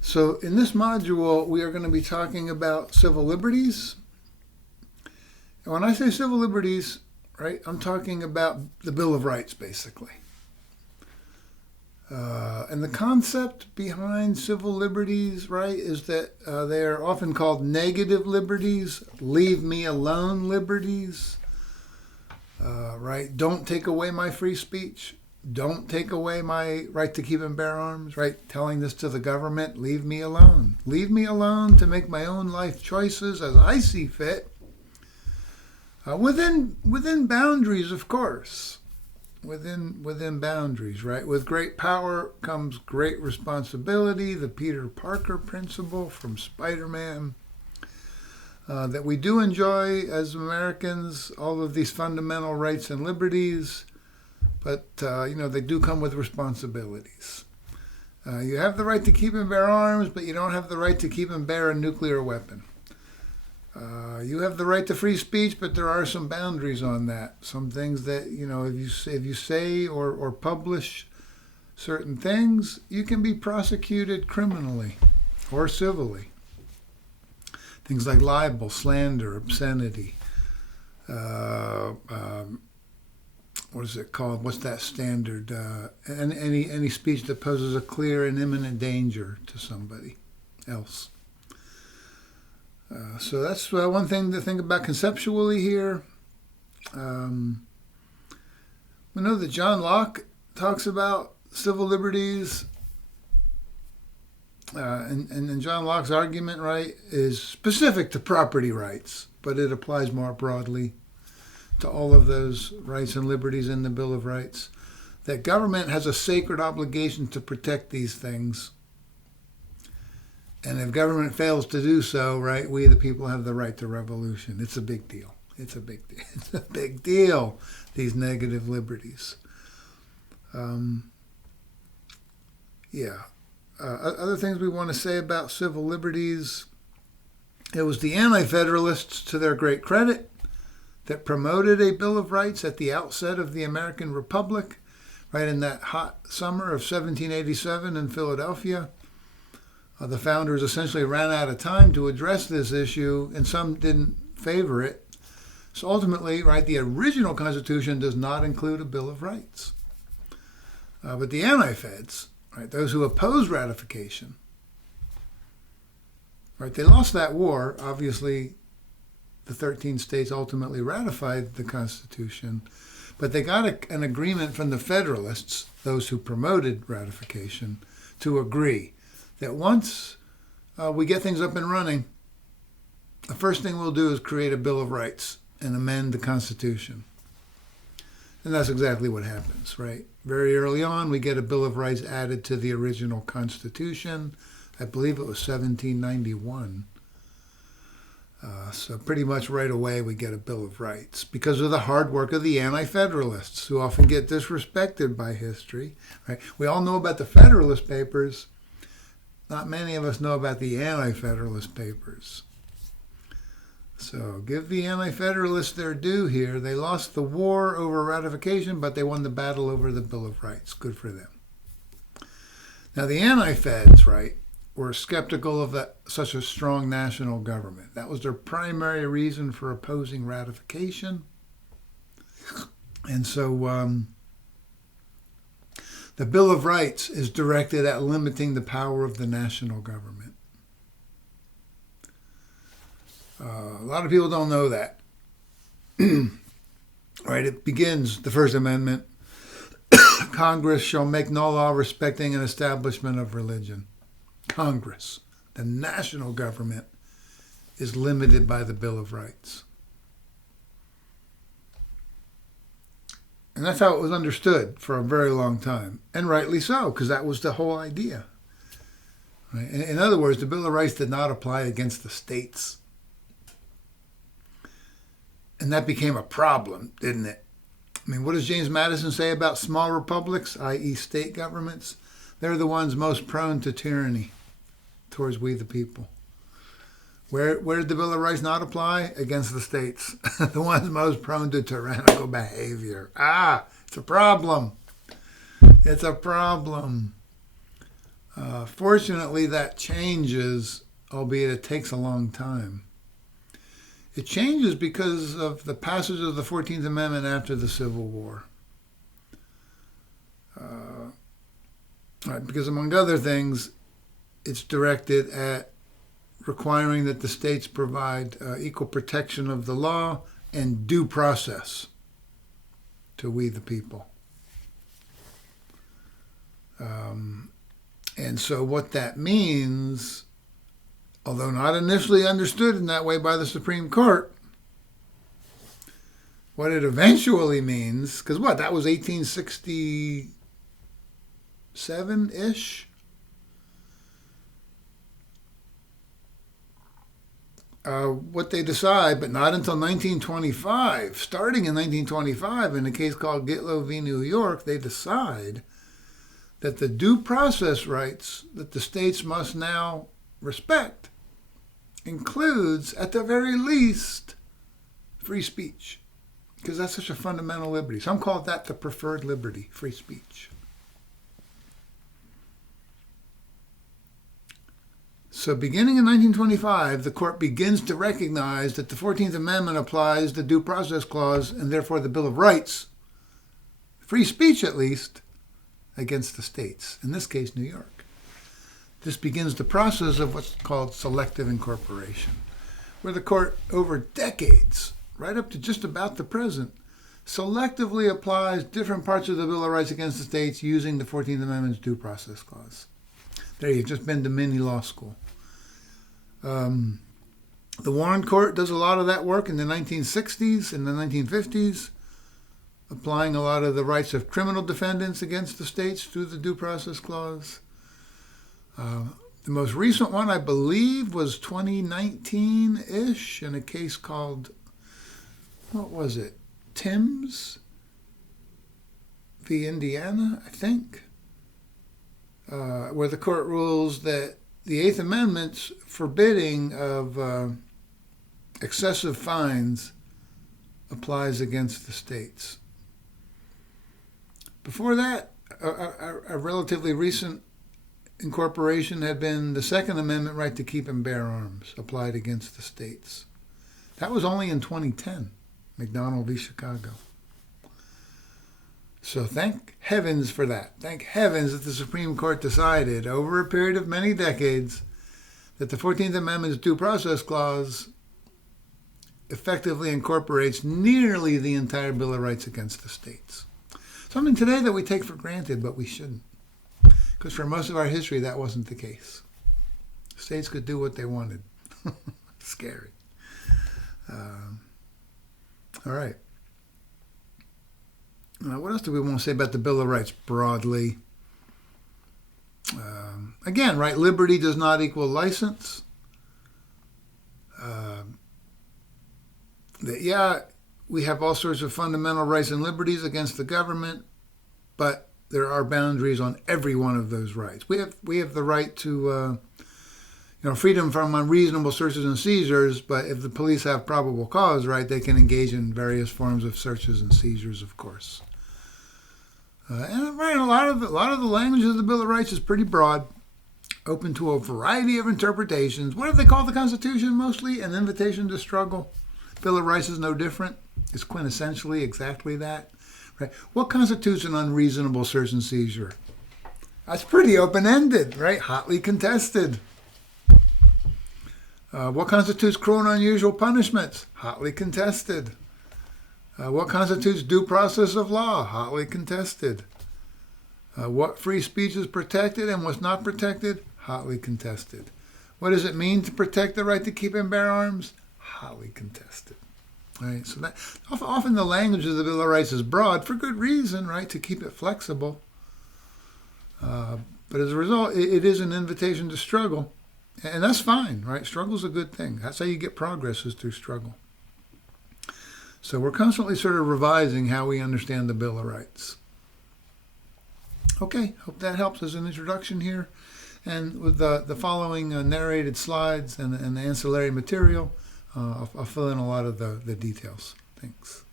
So in this module, we are going to be talking about civil liberties. And when I say civil liberties, right, I'm talking about the Bill of Rights, basically. And the concept behind civil liberties, right, is that they are often called negative liberties, leave me alone liberties, right? Don't take away my free speech. Don't take away my right to keep and bear arms, right? Telling this to the government, leave me alone. Leave me alone to make my own life choices as I see fit. Within boundaries, of course. Within boundaries, right? With great power comes great responsibility, the Peter Parker principle from Spider-Man. That we do enjoy as Americans, all of these fundamental rights and liberties, but they do come with responsibilities. You have the right to keep and bear arms, but you don't have the right to keep and bear a nuclear weapon. You have the right to free speech, but there are some boundaries on that. Some things that, if you say or publish certain things, you can be prosecuted criminally or civilly. Things like libel, slander, obscenity. What is it called? What's that standard? Any speech that poses a clear and imminent danger to somebody else. So that's one thing to think about conceptually here. We know that John Locke talks about civil liberties, and John Locke's argument, right, is specific to property rights, but it applies more broadly to all of those rights and liberties in the Bill of Rights. That government has a sacred obligation to protect these things. And if government fails to do so, right, we the people have the right to revolution. It's a big deal. It's a big deal. It's a big deal, these negative liberties. Other things we want to say about civil liberties. It was the Anti-Federalists, to their great credit, that promoted a Bill of Rights at the outset of the American Republic, right in that hot summer of 1787 in Philadelphia. The founders essentially ran out of time to address this issue, and some didn't favor it. So ultimately, right, the original Constitution does not include a Bill of Rights. But the anti-feds, right, those who oppose ratification, right, they lost that war. Obviously, the 13 states ultimately ratified the Constitution, but they got an agreement from the Federalists, those who promoted ratification, to agree that once we get things up and running, the first thing we'll do is create a Bill of Rights and amend the Constitution. And that's exactly what happens, right? Very early on, we get a Bill of Rights added to the original Constitution. I believe it was 1791. So pretty much right away we get a Bill of Rights because of the hard work of the Anti-Federalists, who often get disrespected by history, right? We all know about the Federalist Papers. Not many of us know about the Anti-Federalist Papers. So give the Anti-Federalists their due here. They lost the war over ratification, but they won the battle over the Bill of Rights. Good for them. Now the Anti-Feds, right, were skeptical of such a strong national government. That was their primary reason for opposing ratification. And so the Bill of Rights is directed at limiting the power of the national government. A lot of people don't know that. Right? It begins, the First Amendment, Congress shall make no law respecting an establishment of religion. Congress, the national government, is limited by the Bill of Rights. And that's how it was understood for a very long time. And rightly so, because that was the whole idea. Right? In other words, the Bill of Rights did not apply against the states. And that became a problem, didn't it? I mean, what does James Madison say about small republics, i.e. state governments? They're the ones most prone to tyranny towards we the people. Where did the Bill of Rights not apply? Against the states. The ones most prone to tyrannical behavior. It's a problem. It's a problem. Fortunately, that changes, albeit it takes a long time. It changes because of the passage of the 14th Amendment after the Civil War. Right, because among other things, it's directed at requiring that the states provide equal protection of the law and due process to we the people. And so what that means, although not initially understood in that way by the Supreme Court, what it eventually means, because that was 1867-ish? What they decide, but not until 1925, starting in 1925, in a case called Gitlow v. New York, they decide that the due process rights that the states must now respect includes, at the very least, free speech, because that's such a fundamental liberty. Some call that the preferred liberty, free speech. So beginning in 1925, the court begins to recognize that the 14th Amendment applies the Due Process Clause and therefore the Bill of Rights, free speech at least, against the states, in this case, New York. This begins the process of what's called selective incorporation, where the court, over decades, right up to just about the present, selectively applies different parts of the Bill of Rights against the states using the 14th Amendment's Due Process Clause. There, you've just been to mini law school. The Warren Court does a lot of that work in the 1960s and the 1950s, applying a lot of the rights of criminal defendants against the states through the Due Process Clause. The most recent one, I believe, was 2019-ish in a case called, what was it, Timms v. Indiana, I think, where the court rules that the Eighth Amendment's forbidding of excessive fines applies against the states. Before that, a relatively recent incorporation had been the Second Amendment right to keep and bear arms applied against the states. That was only in 2010, McDonald v. Chicago. So thank heavens for that. Thank heavens that the Supreme Court decided over a period of many decades that the 14th Amendment's Due Process Clause effectively incorporates nearly the entire Bill of Rights against the states. Something today that we take for granted, but we shouldn't. Because for most of our history, that wasn't the case. States could do what they wanted. Scary. All right. What else do we want to say about the Bill of Rights broadly? Again, right, liberty does not equal license. We have all sorts of fundamental rights and liberties against the government, but there are boundaries on every one of those rights. We have the right to freedom from unreasonable searches and seizures, but if the police have probable cause, right, they can engage in various forms of searches and seizures, of course. And right, a lot of the language of the Bill of Rights is pretty broad, open to a variety of interpretations. What do they call the Constitution mostly? An invitation to struggle. Bill of Rights is no different. It's quintessentially exactly that. Right? What constitutes an unreasonable search and seizure? That's pretty open-ended, right? Hotly contested. What constitutes cruel and unusual punishments? Hotly contested. What constitutes due process of law? Hotly contested. What free speech is protected and what's not protected? Hotly contested. What does it mean to protect the right to keep and bear arms? Hotly contested. Right? So that often the language of the Bill of Rights is broad for good reason, right? To keep it flexible. But as a result, it is an invitation to struggle. And that's fine, right? Struggle's a good thing. That's how you get progress, is through struggle. So we're constantly sort of revising how we understand the Bill of Rights. Okay, hope that helps as an introduction here. And with the following narrated slides and the ancillary material, I'll fill in a lot of the details. Thanks.